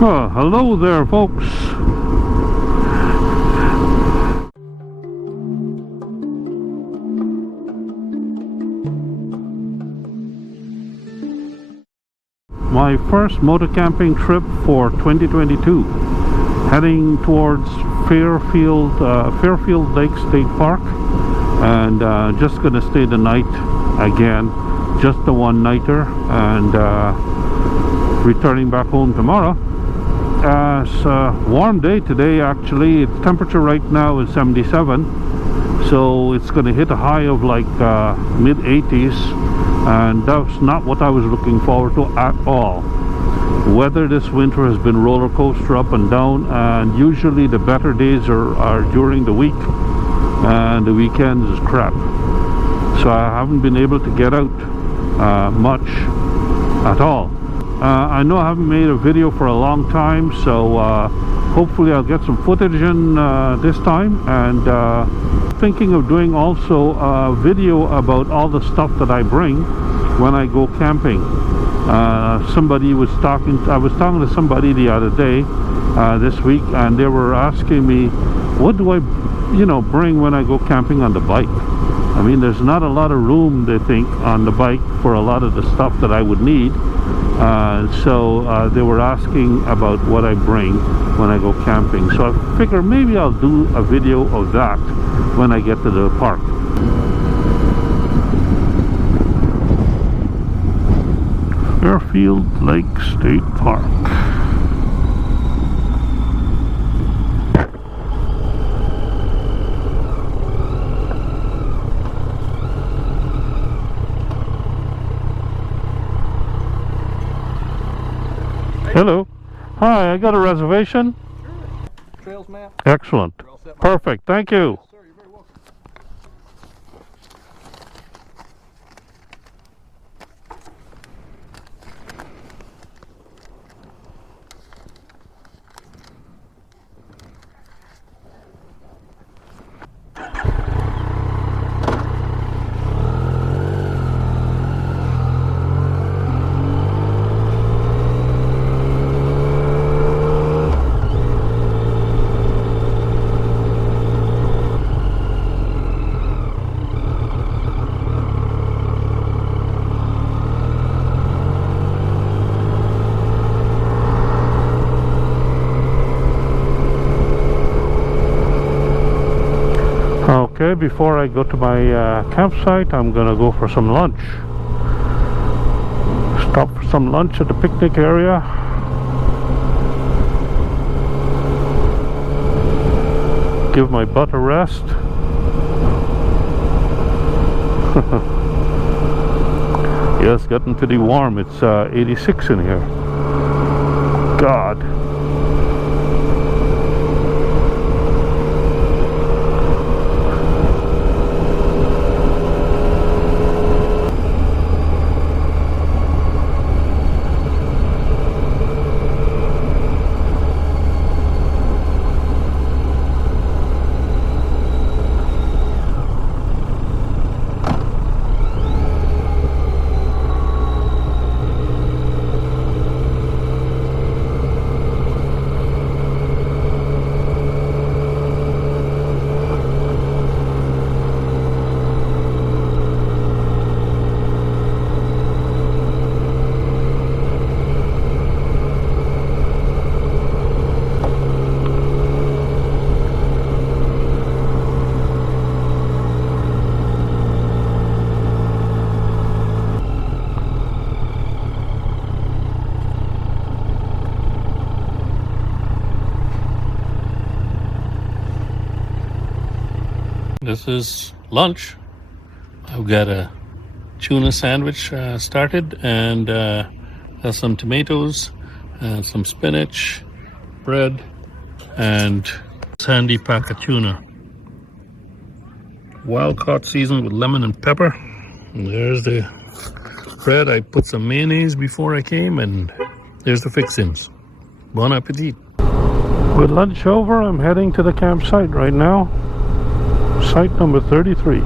Oh, hello there, folks. My first motocamping trip for 2022, heading towards Fairfield Lake State Park, and just gonna stay the night again, just the one nighter, and returning back home tomorrow. It's a warm day today. Actually, its temperature right now is 77, so it's going to hit a high of like mid 80s, and that's not what I was looking forward to at all. Weather this winter has been roller coaster up and down, and usually the better days are during the week, and the weekends is crap. So I haven't been able to get out much at all. I know I haven't made a video for a long time, so hopefully I'll get some footage in this time, and thinking of doing also a video about all the stuff that I bring when I go camping. I was talking to somebody the other day this week, and they were asking me, what do I bring when I go camping on the bike? I mean, there's not a lot of room, they think, on the bike for a lot of the stuff that I would need. So they were asking about what I bring when I go camping. So I figure maybe I'll do a video of that when I get to the park. Fairfield Lake State Park. Hello. Hi, I got a reservation. Sure. Trails map. Excellent. Perfect. Thank you. Yes, sir, you're very welcome. Okay, before I go to my campsite, I'm gonna go for some lunch. Stop for some lunch at the picnic area. Give my butt a rest. Yes, getting pretty warm. It's 86 in here. God. This is lunch. I've got a tuna sandwich started, and got some tomatoes and some spinach, bread, and sandy pack of tuna. Wild caught seasoned with lemon and pepper. And there's the bread. I put some mayonnaise before I came, and there's the fixings. Bon appetit. With lunch over, I'm heading to the campsite right now. Site number 33.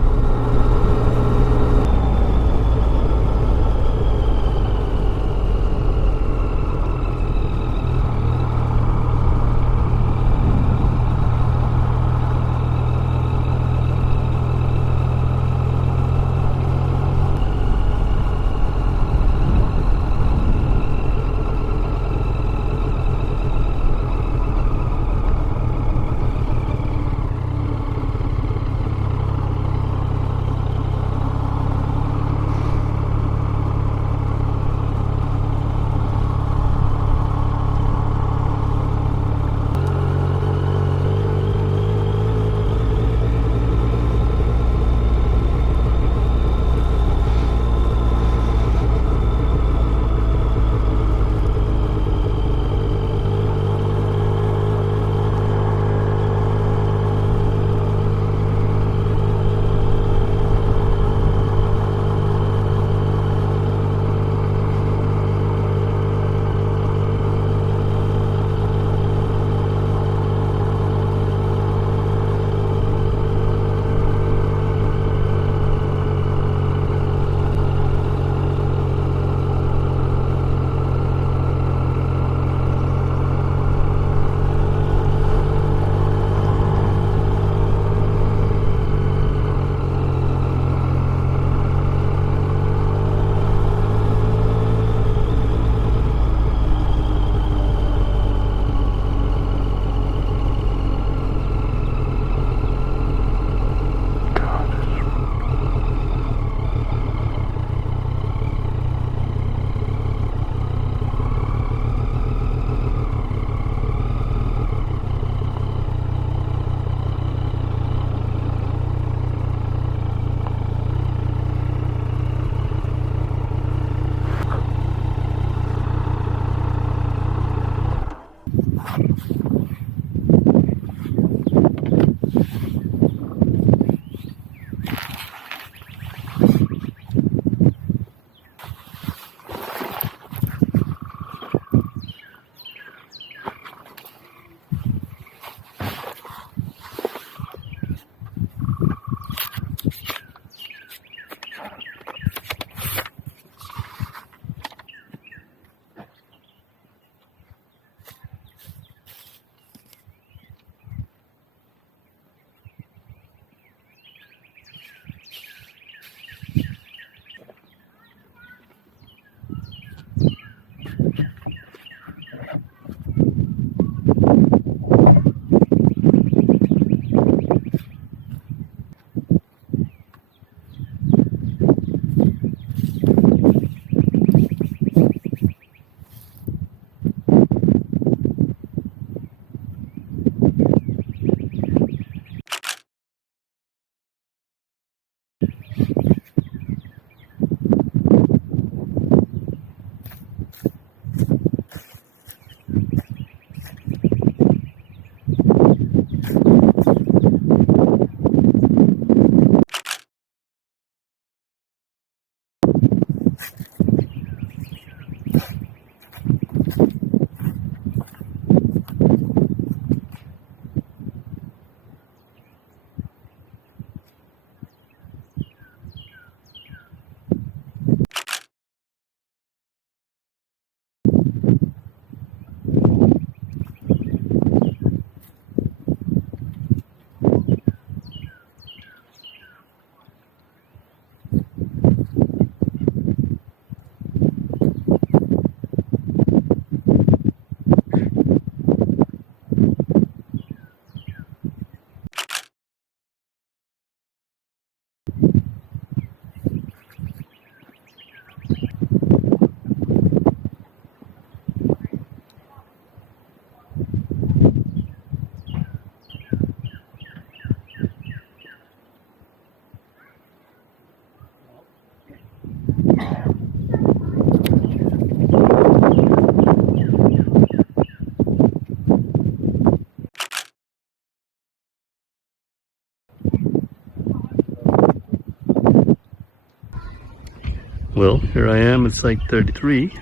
Well, here I am at site 33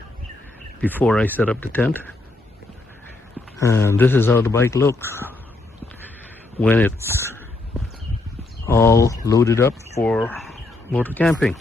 before I set up the tent. And this is how the bike looks when it's all loaded up for motor camping.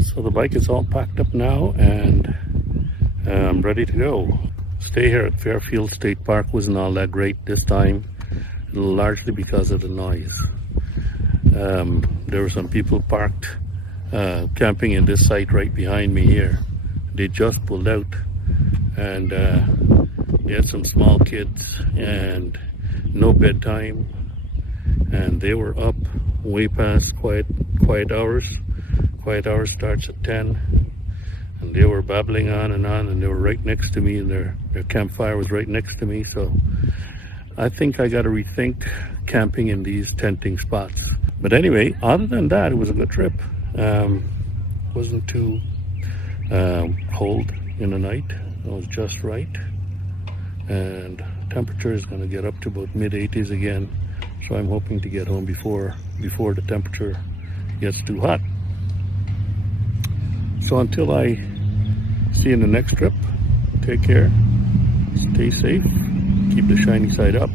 So the bike is all packed up now and I'm ready to go. Stay here at Fairfield State Park wasn't all that great this time, largely because of the noise. There were some people parked camping in this site right behind me here. They just pulled out, and they had some small kids and no bedtime, and they were up way past quiet hours. Quiet hours starts at 10, and they were babbling on, and they were right next to me, and their campfire was right next to me. So I think I got to rethink camping in these tenting spots. But anyway, other than that, it was a good trip. Wasn't too cold in the night. It was just right, and temperature is going to get up to about mid-80s again. So I'm hoping to get home before the temperature gets too hot. So until I see you in the next trip, take care, stay safe, keep the shiny side up.